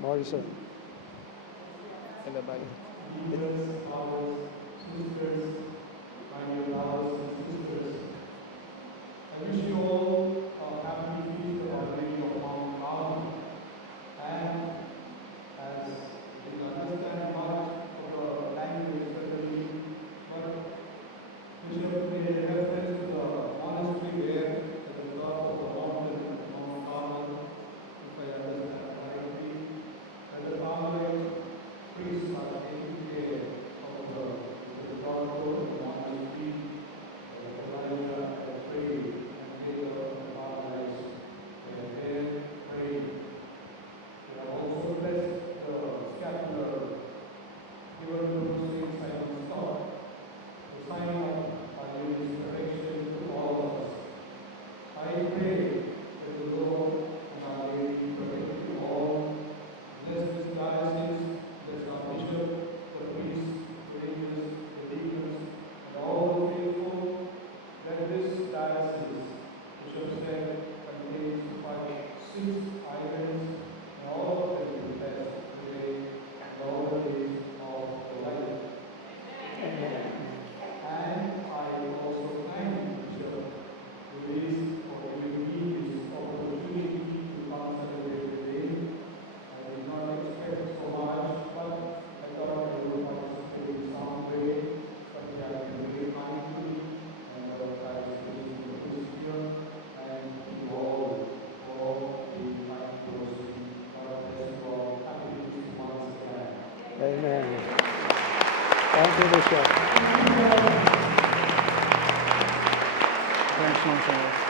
Morrison. And the Bible. Leaders, brothers, sisters, my dear brothers and sisters, I wish you all a happy feast of Our Lady of Mount Carmel. And as you understand much of the language, especially, but Bishop made a reference to the monastery there at the top of the mountain of Mount Carmel, if I understand correctly, and the Carmelite priests are taking care of the corridor, the monastery, Elijah had prayed, and later the Carmelites were there praying. They have also blessed the scapular given to Saint Simon Scott, the sign of Our Lady's protection to all of us. I pray that the Lord and Our Lady protect you all, bless this diocese, bless our bishop, the priests, the angels, the deacons, and all the faithful. That this diocese, Bishop said, contains 6 islands, and all of them will be blessed today and all the days of the life. And I also thank Bishop Luis for giving me this opportunity to come celebrate the day. I did not expect so much, but I thought I would participate in some way, but he has been very kind to me, and I was participating in the Christian, and you all for being kind towards me. God bless you all. Happy Feast once again. Amen. Thank you, Bishop. Thanks, Monte.